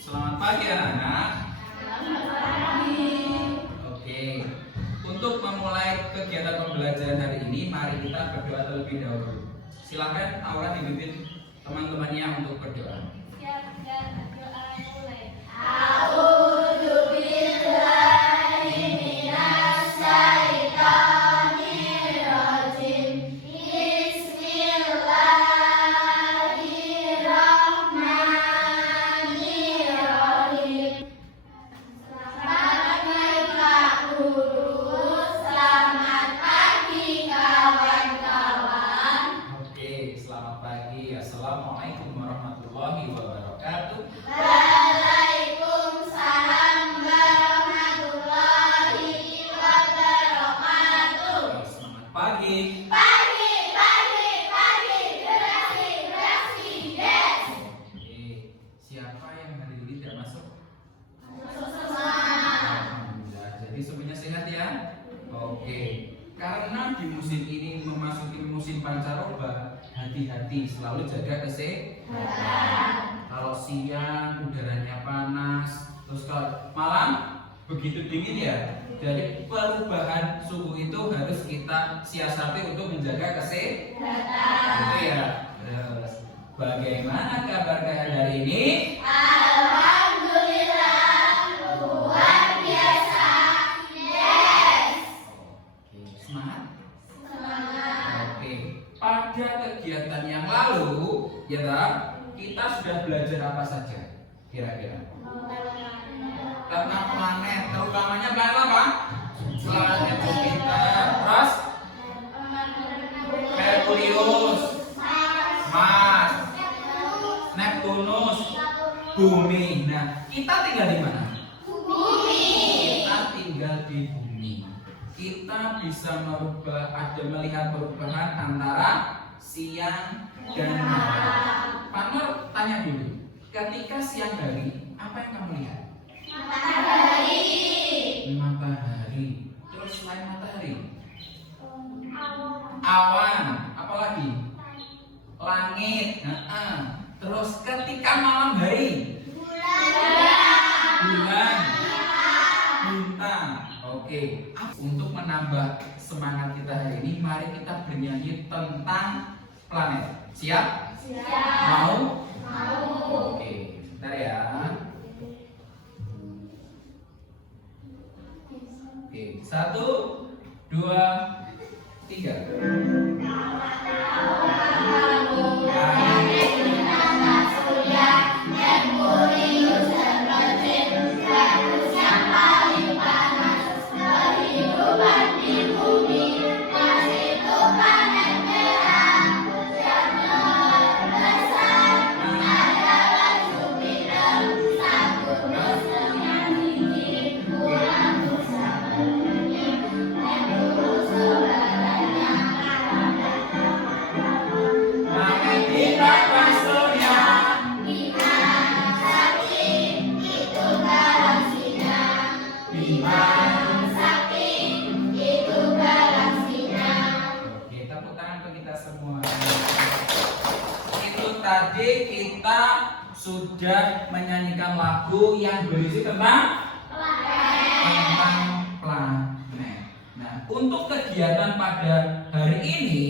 Selamat pagi anak-anak. Selamat pagi. Oke, untuk memulai kegiatan pembelajaran hari ini, mari kita berdoa terlebih dahulu. Silakan Aura dipimpin teman-temannya untuk berdoa. Siap, berdoa mulai. Oke, selamat pagi. Assalamualaikum warahmatullahi wabarakatuh. Waalaikumsalam warahmatullahi wabarakatuh. Selamat pagi. Pagi, beraksi, yes. Oke, siapa yang hari ini tidak masuk? Semua. Alhamdulillah. Jadi semuanya sehat ya? Oke. Karena di musim ini memasuki musim pancaroba, hati-hati, selalu jaga kesehatan. Kalau siang udaranya panas, terus kalau malam begitu dingin ya. Jadi perubahan suhu itu harus kita siasati untuk menjaga kesehatan. Itu ya. Terus, bagaimana kabar kalian hari ini? Alhamdulillah, luar biasa. Yes. Oke, semangat. Semangat. Oke, pada kegiatan yang lalu, ya tak, kita sudah belajar apa saja? Kira-kira tentang planet, terutamanya planet apa? Planet Jupiter, terus Merkurius, Mars, Neptunus, Bumi. Nah, kita tinggal di mana? Kita tinggal di bumi. Kita bisa melihat perubahan antara siang dan malam. Pak Nur tanya dulu, ketika siang hari, apa yang kamu lihat? Matahari. Terus selain matahari, awan, apalagi? Langit. Terus ketika malam hari, bulan, bintang. Oke, untuk menambah semangat kita hari ini, mari kita bernyanyi tentang planet. Siap? Mau? Oke, bentar ya. Oke, 1, 2, 3. Oke, tepuk tangan untuk kita semua. Itu tadi kita sudah menyanyikan lagu yang berisi tentang planet. Nah, untuk kegiatan pada hari ini,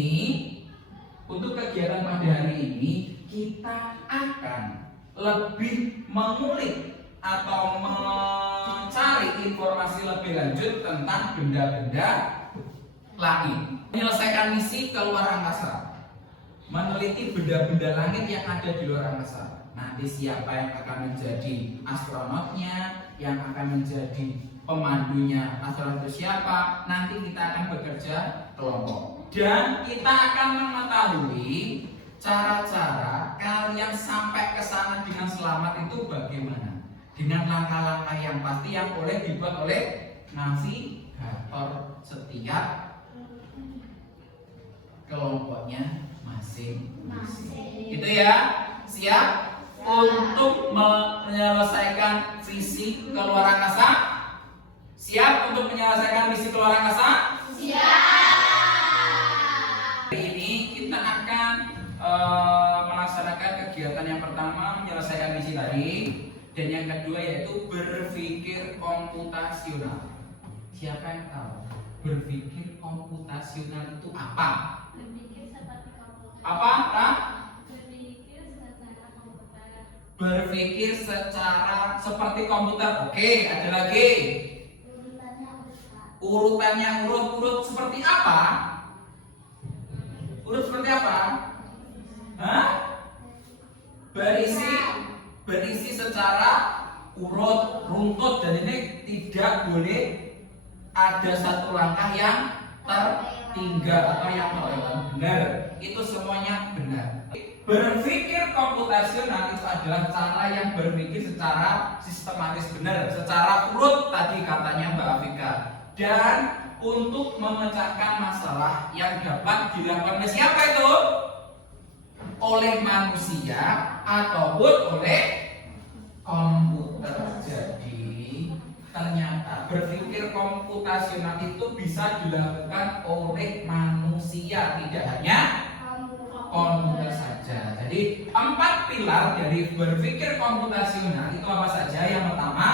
kita akan lebih mengulik atau mencari informasi lebih lanjut tentang benda-benda langit. Menyelesaikan misi ke luar angkasa, meneliti benda-benda langit yang ada di luar angkasa. Nanti siapa yang akan menjadi astronotnya, yang akan menjadi pemandunya, astronot itu siapa, nanti kita akan bekerja kelompok. Dan kita akan mengetahui cara-cara kalian sampai ke sana dengan selamat itu bagaimana. Dengan langkah-langkah yang pasti yang boleh dibuat oleh navigator setiap kelompoknya masing-masing. Itu ya, siap untuk menyelesaikan visi ke luar angkasa? Siap untuk menyelesaikan misi ke luar angkasa? Siap. Hari ini kita akan melaksanakan kegiatan yang pertama, menyelesaikan misi tadi. Dan yang kedua yaitu berpikir komputasional. Siapa yang tahu berpikir komputasional itu apa? Berpikir seperti komputer. Apa? Kak? Berpikir secara komputer. Berpikir secara seperti komputer. Oke, ada lagi. Urutannya besar. Urutannya urut seperti apa? Urut seperti apa? Hah? Berisi secara urut, runtut, dan ini tidak boleh ada satu langkah yang tertinggal atau yang terlewat. Benar, itu semuanya benar. Berpikir komputasional itu adalah cara yang berpikir secara sistematis, benar, secara urut tadi katanya Mbak Afika. Dan untuk memecahkan masalah yang dapat dilakukan oleh siapa itu? Oleh manusia ataupun oleh komputer. Jadi ternyata berpikir komputasional itu bisa dilakukan oleh manusia, tidak hanya komputer saja. Jadi 4 pilar dari berpikir komputasional itu apa saja? Yang pertama,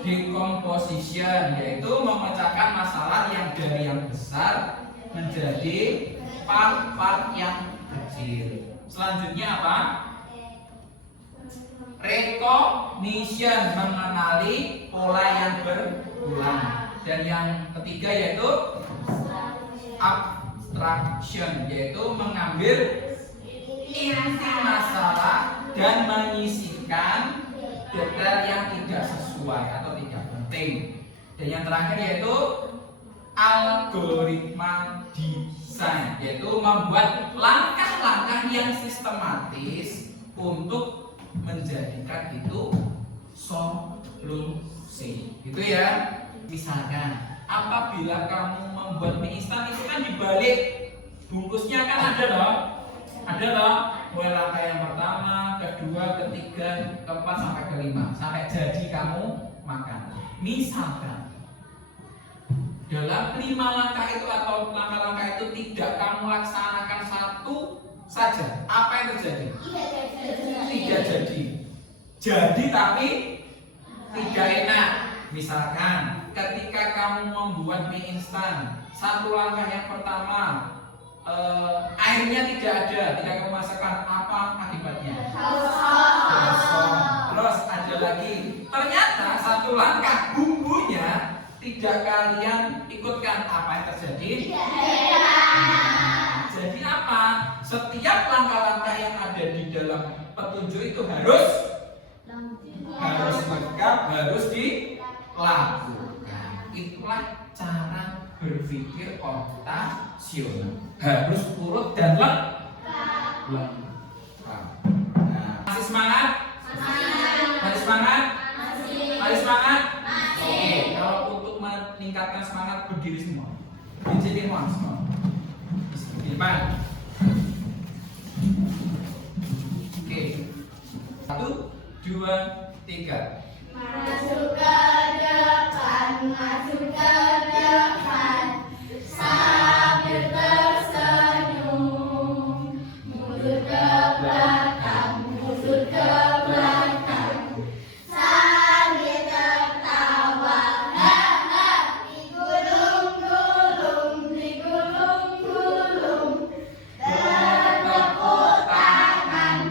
decomposition, yaitu memecahkan masalah yang dari yang besar menjadi part-part yang kecil. Selanjutnya apa? Recognition, mengenali pola yang berulang. Dan yang ketiga yaitu abstraction, yaitu mengambil inti masalah dan menyisihkan detail yang tidak sesuai atau tidak penting. Dan yang terakhir yaitu algoritma desain, yaitu membuat langkah-langkah yang sistematis untuk menjadikan itu solusi. Gitu ya. Misalkan apabila kamu membuat mie instan itu kan dibalik bungkusnya kan ada loh. Ada loh, mulai langkah yang pertama, kedua, ketiga, keempat sampai kelima, sampai jadi kamu makan. Misalkan dalam 5 langkah itu atau langkah-langkah itu tidak kamu laksanakan satu saja, apa yang terjadi? Tidak jadi. Jadi tapi tidak enak. Misalkan ketika kamu membuat mie instan, satu langkah yang pertama airnya tidak ada, tidak kamu masukkan, apa akibatnya? Gosong. Terus ada lagi, ternyata satu langkah bumbunya tidak kalian ikutkan, apa yang terjadi? Jadi apa? Setiap langkah-langkah yang ada di dalam petunjuk itu harus lengkap, harus dilakukan. Itulah cara berpikir komputasional, harus urut dan lengkap. Nah, masih semangat? Masih semangat? Masih semangat? Oke, kalau untuk meningkatkan semangat berdiri semua. Berdiri semua. Di depan. Oke. 1, 2, 3. Maju ke depan, maju ke depan, sambil tersenyum. Mundur ke belakang, mundur ke belakang, sambil tertawa. Ha-ha, digulung-gulung, digulung-gulung, bertepuk tangan,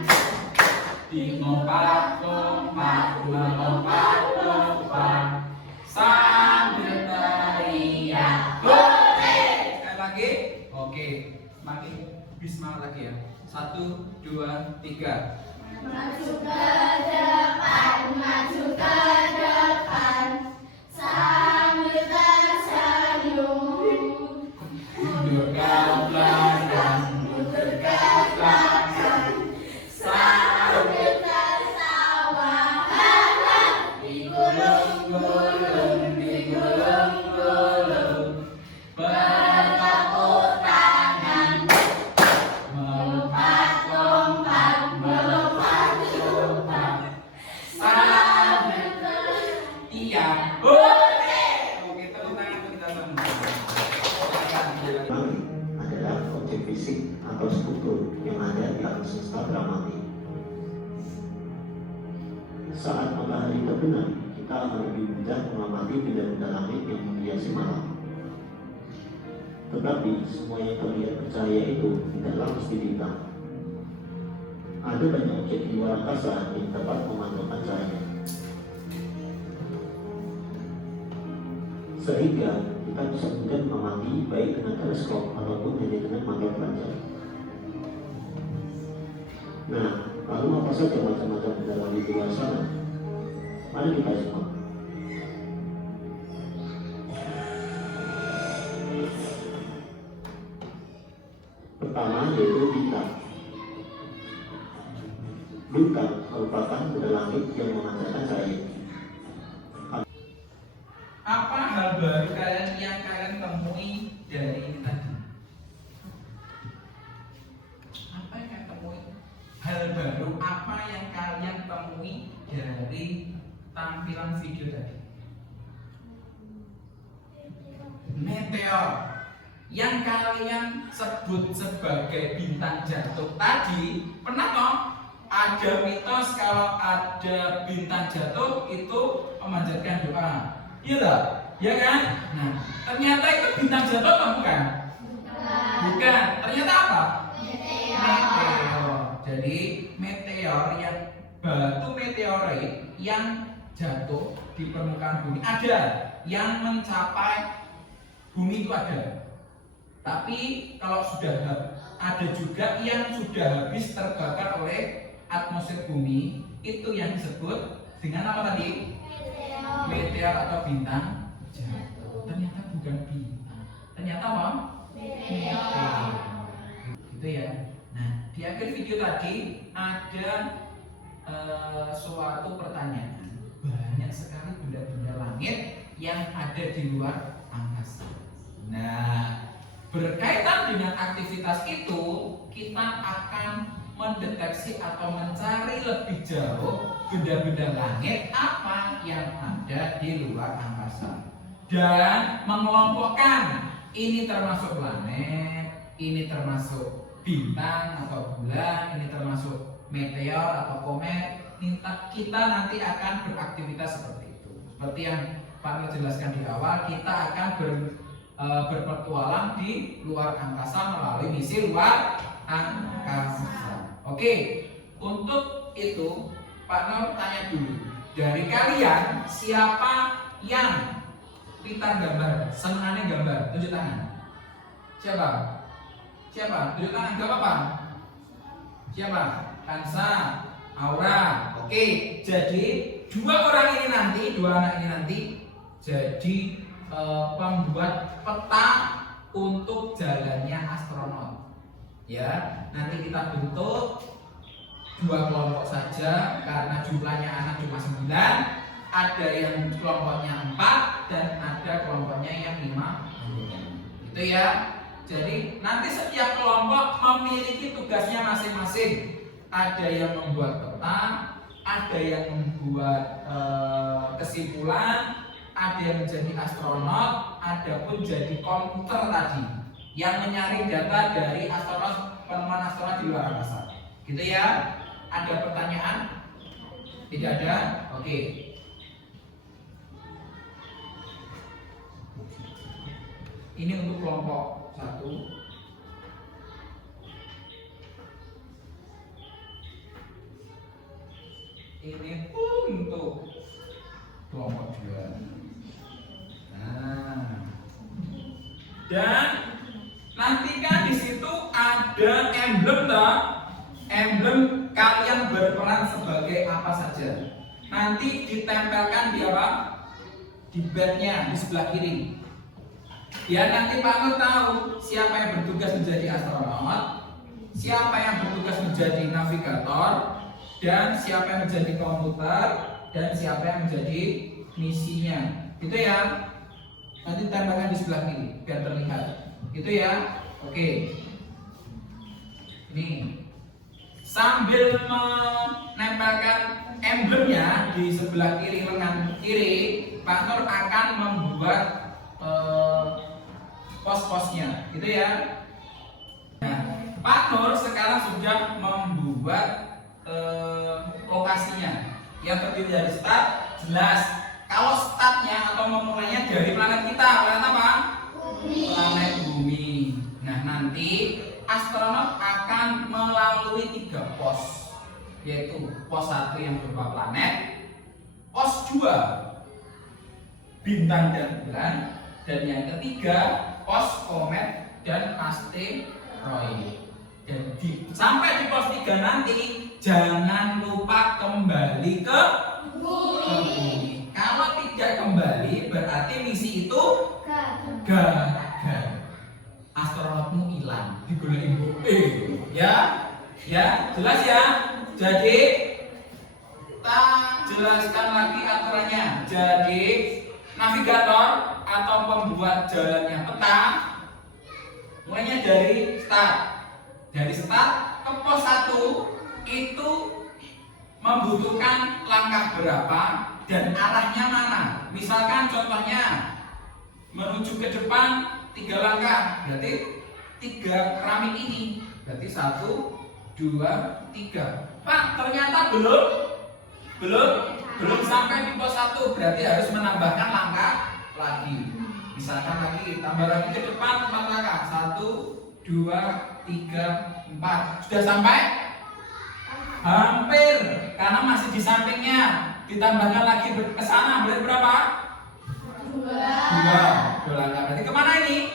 Dilompat-lompat, melompat-lompat, sambil teriak hore. Sekali lagi. Oke, makin lebih semangat lagi ya. 1, 2, 3. maju ke depan, maju ke depan, sambil tersenyum. Mundur ke belakang, mundur ke belakang, Sambil tertawa, ha-ha, digulung-gulung, digulung-gulung, bertepuk tangan, melompat-lompat, melompat-lompat, sambil teriak hore. Oke, tepuk tangan untuk kita semua. Mami adalah objek fisik atau struktur yang ada di alam semesta Brahmani. Saat matahari terbenam, kita akan lebih mudah mengamati benda-benda langit yang menghiasi malam. Tetapi semua yang terlihat bercahaya itu tidaklah mesti bintang. Ada banyak objek di luar angkasa yang dapat memantulkan cahaya, sehingga kita bisa mudah mengamati baik dengan teleskop ataupun hanya dengan mata pelajar. Nah, lalu apa saja macam-macam benda langit di luar sana? Mari kita simak. Pertama yaitu bintang. Bintang merupakan benda langit yang memancarkan cahaya. Apa hal baru yang kalian temui dari ini tadi? Apa yang kalian temui? Hal baru apa yang kalian temui dari tampilan video tadi? Meteor yang kalian sebut sebagai bintang jatuh tadi. Pernah toh ada mitos kalau ada bintang jatuh itu memanjatkan doa? Iya tak? Ya kan? Nah, ternyata itu bintang jatuh atau bukan? Bukan. Ternyata apa? Meteor. Jadi meteor yang batu meteorit yang jatuh di permukaan bumi ada, yang mencapai bumi itu ada. Tapi kalau sudah ada juga yang sudah habis terbakar oleh atmosfer bumi, itu yang disebut dengan apa tadi? Meteor atau bintang jatuh. Ternyata bukan bintang. Ternyata apa? Meteor. Gitu ya. Nah, di akhir video tadi ada suatu pertanyaan. Banyak sekali benda-benda langit yang ada di luar angkasa. Nah, berkaitan dengan aktivitas itu, kita akan mendeteksi atau mencari lebih jauh benda-benda langit apa yang ada di luar angkasa dan mengelompokkan ini termasuk planet, ini termasuk bintang atau bulan, ini termasuk meteor atau komet. Kita nanti akan beraktivitas seperti itu. Seperti yang Pak jelaskan di awal, kita akan berpetualang di luar angkasa melalui misi luar angkasa. Oke, untuk itu Pak Nur tanya dulu, dari kalian siapa yang pintar gambar, senangannya gambar? Tunjuk tangan. Siapa? Siapa? Tunjuk tangan, gak apa-apa. Siapa? Kansa, Aura. Oke, jadi dua anak ini nanti jadi pembuat peta untuk jalannya astronot. Ya, nanti kita bentuk dua kelompok saja karena jumlahnya anak cuma 9. Ada yang kelompoknya 4 dan ada kelompoknya yang 5. Gitu ya. Jadi nanti setiap kelompok memiliki tugasnya masing-masing. Ada yang membuat peta, ada yang membuat kesimpulan, ada yang menjadi astronot, ada pun jadi komputer tadi yang menyaring data dari astronot, penemuan astronot di luar angkasa. Gitu ya. Ada pertanyaan? Tidak ada? Oke. Ini untuk kelompok 1. Ini untuk kelompok 2. Nah, dan nanti kan di situ ada emblem toh. Emblem kalian berperan sebagai apa saja. Nanti ditempelkan di apa? Di badnya di sebelah kiri. Ya nanti Pak Nur tahu siapa yang bertugas menjadi astronot, siapa yang bertugas menjadi navigator, dan siapa yang menjadi komputer, dan siapa yang menjadi misinya. Gitu ya. Nanti tempelkan di sebelah kiri biar terlihat. Gitu ya. Oke. Ini sambil menempelkan emblemnya di sebelah kiri lengan kiri, Pak Nur akan membuat pos-posnya, gitu ya. Nah, Pak Nur sekarang sudah membuat lokasinya, yang terdiri dari start, jelas. Kalau startnya atau memulainya dari planet kita, planet apa? Bumi. Planet Bumi. Nah, nanti astronot akan melalui 3 pos, yaitu pos 1 yang berupa planet, pos 2 bintang dan bulan, dan yang ketiga pos komet dan asteroid. Dan sampai di pos 3 nanti jangan lupa kembali ke bumi. Kalau tidak kembali berarti misi itu gagal. Astronotmu hilang, digoleki bumi. Ya, jelas ya. Jadi kita jelaskan lagi aturannya. Jadi navigator atau pembuat jalannya peta mulainya dari start. Dari start ke pos 1 itu membutuhkan langkah berapa dan arahnya mana. Misalkan contohnya menuju ke depan 3 langkah, berarti 3 keramik ini, berarti 1, 2, 3. Pak, ternyata belum sampai di pos 1, berarti harus menambahkan langkah lagi. Misalkan lagi, tambah lagi ke depan 4 langkah, 1, 2, 3, 4. Sudah sampai? Hampir, karena masih di sampingnya. Ditambahkan lagi ke sana, berarti berapa? 2 langkah. Berarti kemana ini?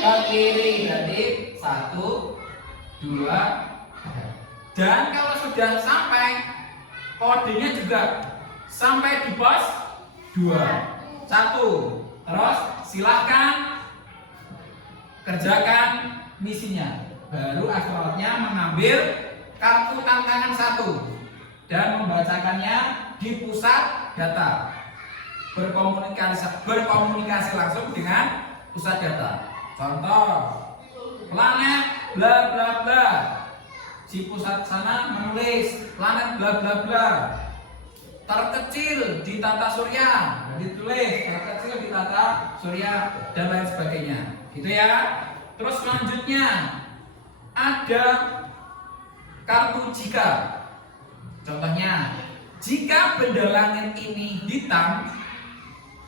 Ke kiri. Berarti 1, 2, 3. Dan kalau sudah sampai, kodenya juga sampai di pos 2. 1. Terus silahkan kerjakan misinya. Baru astronotnya mengambil kartu tantangan 1 dan membacakannya di pusat data. Berkomunikasi langsung dengan pusat data. Contoh, planet bla bla bla. Si pusat sana menulis planet bla bla bla. Terkecil di tata surya, ditulis terkecil di tata surya dan lain sebagainya. Gitu ya. Terus selanjutnya ada kartu jika. Contohnya, jika benda langit ini hitam,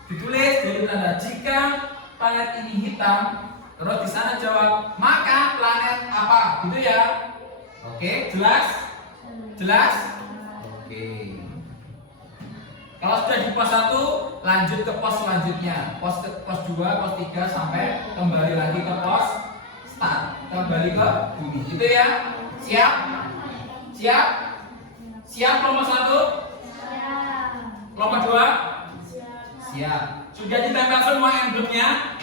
ditulis dari tanda jika planet ini hitam, terus di sana jawab maka planet apa, gitu ya. Oke, jelas? Oke. Kalau sudah di pos 1, lanjut ke pos selanjutnya. Pos 2, pos 3 sampai kembali lagi ke pos start. Kembali ke bumi. Gitu ya. Siap kelompok 1? Kelompok 2? Siap. Sudah ditempel semua emblemnya?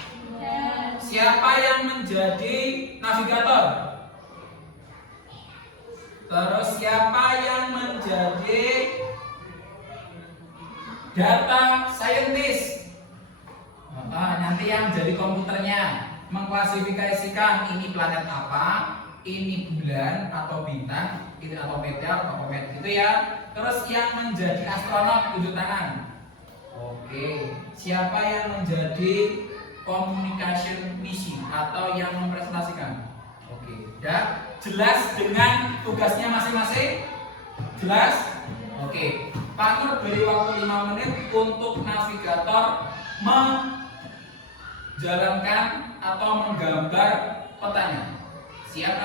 Siapa yang menjadi navigator? Terus siapa yang menjadi data scientist? Nanti yang jadi komputernya mengklasifikasikan ini planet apa, ini bulan atau bintang, ini atau meteor atau komet, gitu ya. Terus yang menjadi astronot tunjuk tangan. Oke, siapa yang menjadi communication misi atau yang mempresentasikan? Oke, ya, jelas dengan tugasnya masing-masing? Jelas? Oke, Pak Nur beri waktu 5 menit untuk navigator menjalankan atau menggambar petanya. Siap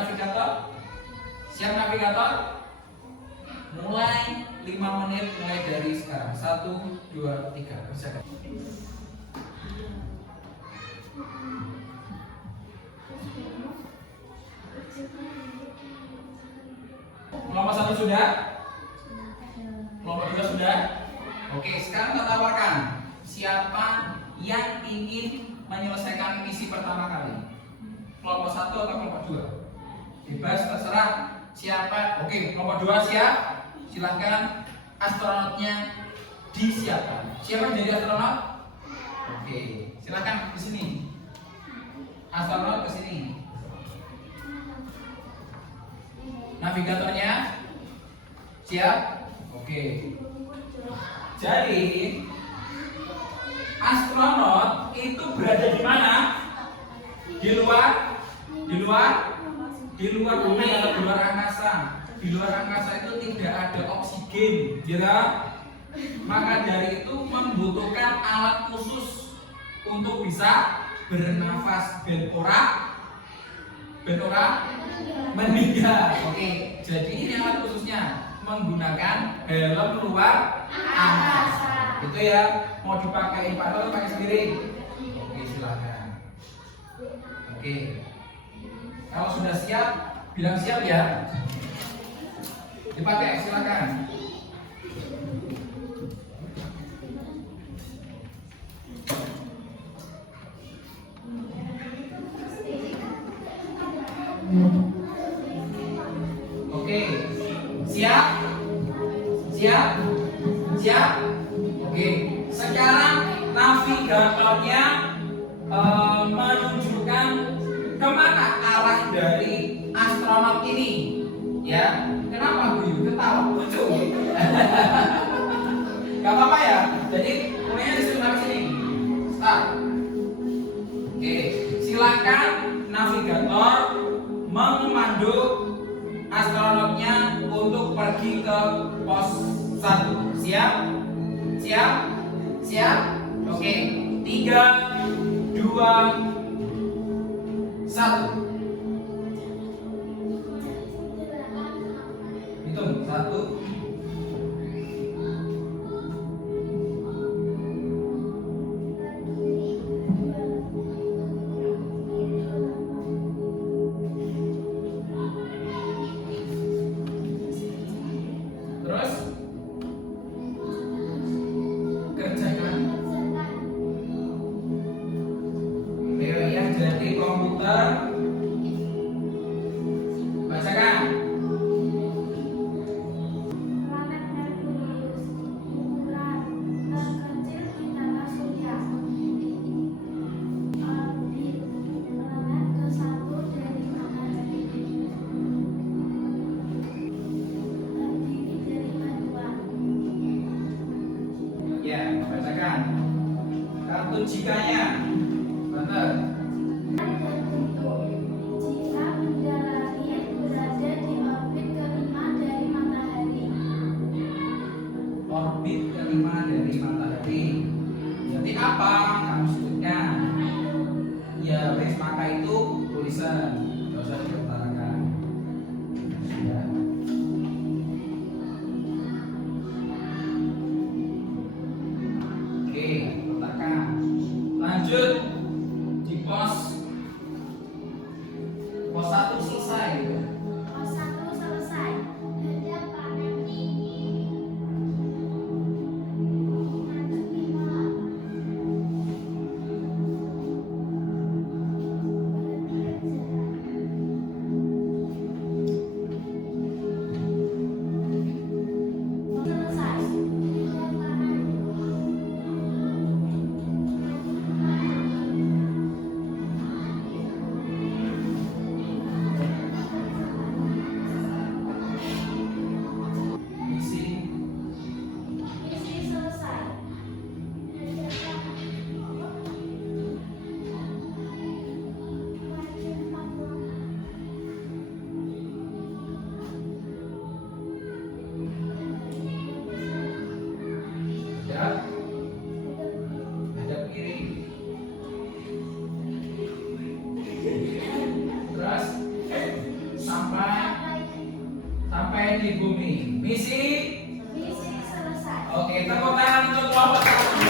navigator? Mulai 5 menit mulai dari sekarang. 1, 2, 3. Persiapan. Kelompok 1 sudah? Kelompok 2 sudah? Oke, sekarang kita tawarkan siapa yang ingin menyelesaikan misi pertama kali. Kelompok 1 atau kelompok 2? Bebas, terserah. Siapa? Oke, kelompok 2 siap? Silahkan astronotnya disiapkan. Siapa yang jadi astronot? Oke, silahkan ke sini. Astronot ke sini. Navigatornya siap? Oke. Jadi astronot itu berada di mana? Di luar bumi atau di luar angkasa? di luar angkasa itu tidak ada oksigen, ya. Maka dari itu membutuhkan alat khusus untuk bisa bernafas ben ora meninggal. Oke, jadi ini alat khususnya menggunakan helm luar angkasa. Itu ya, mau dipakai partner atau pakai sendiri? Oke, silakan. Oke. Kalau sudah siap, bilang siap ya. Dipakai, silakan. Oke, siap? Siap? Siap? Oke, sekarang navigatornya menunjukkan kemana arah dari astronot ini, ya. Kenapa Bu Yu? Ketawa lucu. Gak apa-apa ya. Jadi mulainya di sebelah sini. Start. Oke, silakan navigator memandu astronotnya untuk pergi ke pos 1. Siap? Siap? Siap? Oke, 3, 2, 1. Hitung 1. Terus kerjakan. Yang jadi komputer bacakan. Planet Merkurius, ukuran terkecil di tata surya. Orbit planet ke-1 dari matahari. Terdiri dari batuan. Ya, bacakan. Kartu jikanya. Benar. Jika benda langit berada di orbit kelima dari matahari. Orbit kelima dari matahari. Jadi apa? Kamu sebutkan. Ya, wes maka itu tulisan. Gak usah diutarakan. Ya. Oke, letakkan. Lanjut di pos 1 selesai. Pos 1 selesai. Ada planet ini. Planet 5. Selesai. Misi Misi selesai. ya, hadap kiri. Terus sampai di bumi. Misi. Misi selesai. Oke, tepuk tangan untuk kelompok 1.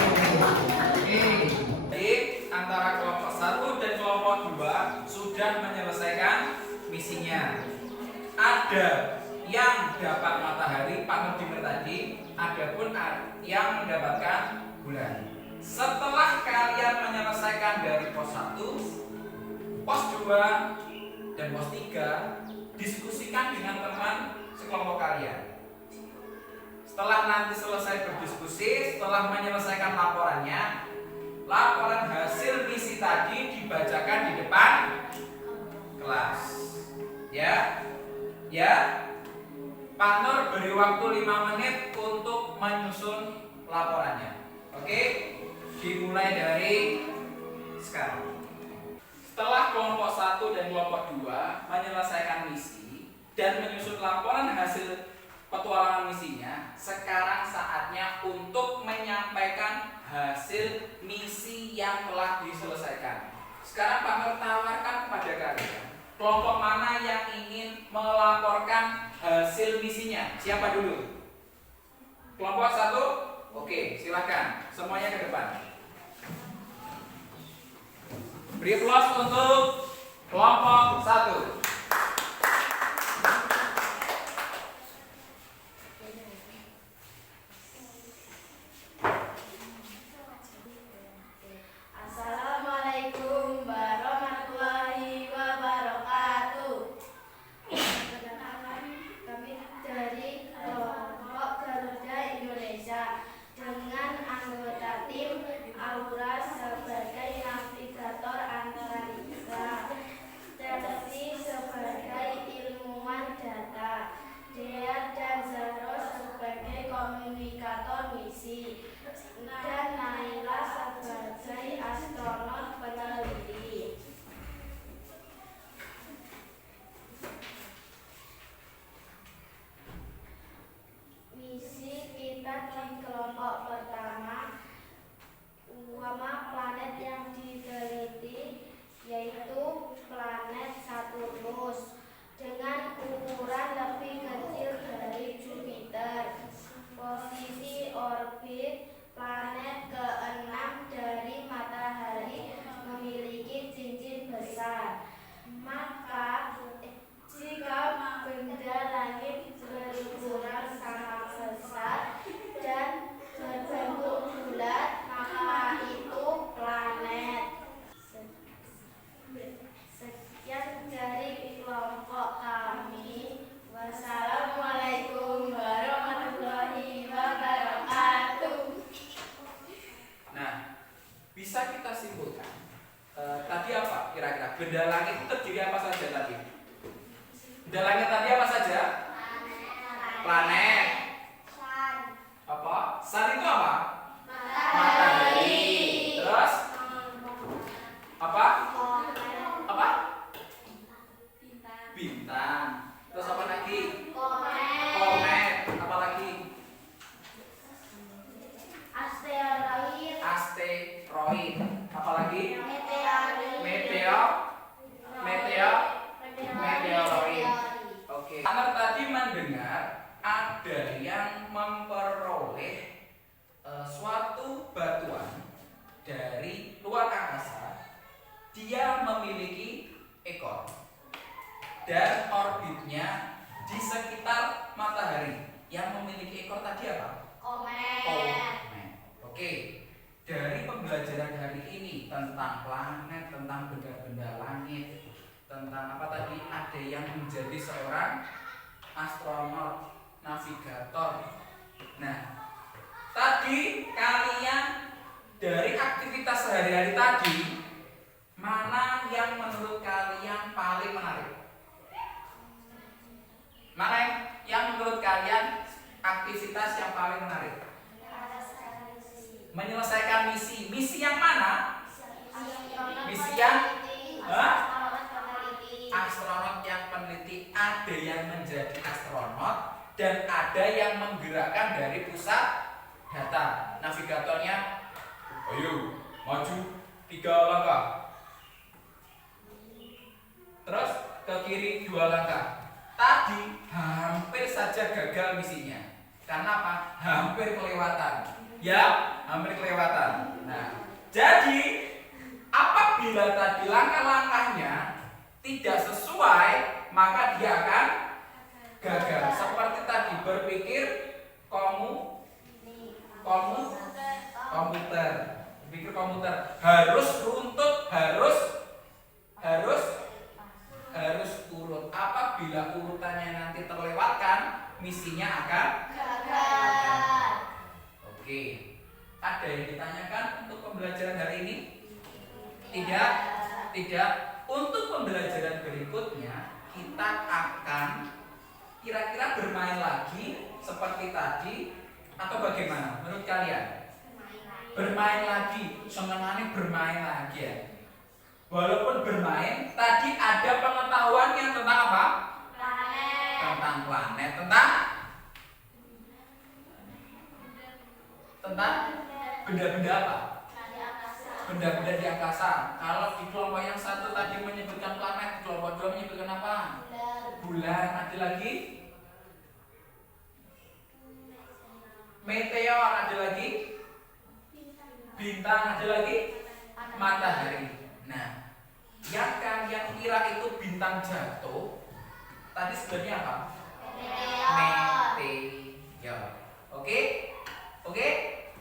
Oke. Jadi antara kelompok 1 dan kelompok 2 sudah menyelesaikan misinya. Ada yang dapat matahari, Pak Nurdimer tadi, ada pun yang mendapatkan bulan. Setelah kalian menyelesaikan dari pos 1, pos 2 dan pos 3, diskusikan dengan teman sekelompok kalian. Setelah nanti selesai berdiskusi, setelah menyelesaikan laporannya, laporan hasil misi tadi dibacakan di depan kelas. Ya, Pak Nur beri waktu 5 menit untuk menyusun laporannya. Oke, dimulai dari sekarang. Setelah kelompok 1 dan kelompok 2 menyelesaikan misi, dan menyusun laporan hasil petualangan misinya, sekarang saatnya untuk menyampaikan hasil misi yang telah diselesaikan. Sekarang Pak Nur tawarkan kepada kalian, kelompok mana yang ingin melaporkan hasil misinya? Siapa dulu? Kelompok 1? Oke, silakan. Semuanya ke depan. Beri aplaus untuk kelompok 1. Assalamualaikum warahmatullahi wabarakatuh. Perkenalkan, kami dari kelompok Garuda Indonesia dengan anggota tim Aura sebagai navigator antariksa, Chelsea sebagai ilmuwan data, Dea dan Zaro sebagai komunikator misi, dan Naila sebagai astronot peneliti. Misi kita di kelompok pertama, planet yang diteliti yaitu planet Saturnus dengan ukuran lebih kecil dari Jupiter. Posisi orbit planet ke-6 dari matahari memiliki cincin besar. Maka jika benda langit berukuran sangat besar dan berbentuk bulat, maka itu planet. Sekian dari kelompok kami. Wassalamualaikum warahmatullahi wabarakatuh. Nah, bisa kita simpulkan tadi apa kira-kira? Benda langit itu terdiri apa saja tadi? Benda langit tadi apa saja? Planet. Apa? Sun itu apa? Matahari. Terus apa? Apa? Bintang. Terus apa lagi? Komet. Apa lagi? Asteroid. Apa lagi? Meteoroid. Oke. Anak tadi mendengar ada yang memperoleh suatu batuan dari luar angkasa. Dia memiliki ekor dan orbitnya di sekitar matahari. Yang memiliki ekor tadi apa? Komet. Oke. Dari pembelajaran hari ini tentang planet, tentang benda-benda langit, tentang apa tadi? Ada yang menjadi seorang astronot, navigator. Nah, tadi kalian dari aktivitas sehari-hari tadi, mana yang menurut kalian paling menarik? Mana yang menurut kalian aktivitas yang paling menarik? Menyelesaikan misi. Misi yang mana? Misi yang astronot yang peneliti. Ada yang menjadi astronot dan ada yang menggerakkan dari pusat data. Navigatornya, ayo maju 3 langkah, terus ke kiri 2 langkah. Tadi hampir saja gagal misinya. Karena apa? Hampir kelewatan. Ya, hampir kelewatan. Nah, jadi apabila tadi langkah-langkahnya tidak sesuai, maka dia akan gagal. Seperti tadi berpikir komputer. Berpikir komputer harus runtut, harus urut. Apabila urutannya nanti terlewatkan, misinya akan gagal. Oke. Ada yang ditanyakan untuk pembelajaran hari ini? Tidak. Untuk pembelajaran berikutnya kita akan kira-kira bermain lagi seperti tadi atau bagaimana menurut kalian? Bermain lagi, semenangannya bermain lagi ya. Walaupun bermain, tadi ada pengetahuannya tentang apa? planet, tentang benda-benda apa? Benda-benda di angkasa. Kalau di kelompok yang satu tadi menyebutkan planet, kelompok dua menyebutkan apa? Bulan. Ada lagi? Meteor. Ada lagi? Bintang. Ada lagi? Matahari. Nah, yang kalian kira itu bintang jatuh tadi sebenarnya apa? Meteor. Oke? Oke?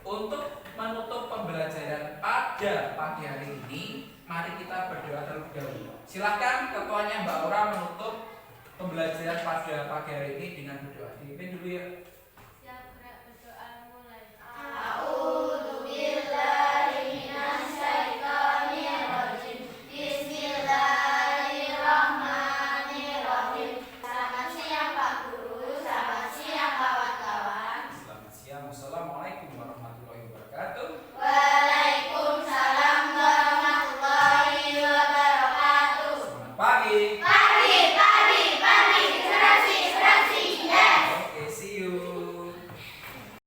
Untuk menutup pembelajaran pada pagi hari ini, mari kita berdoa terlebih dahulu. Silahkan ketuanya Mbak Aura menutup pembelajaran pada pagi hari ini dengan berdoa. Dipimpin dulu ya.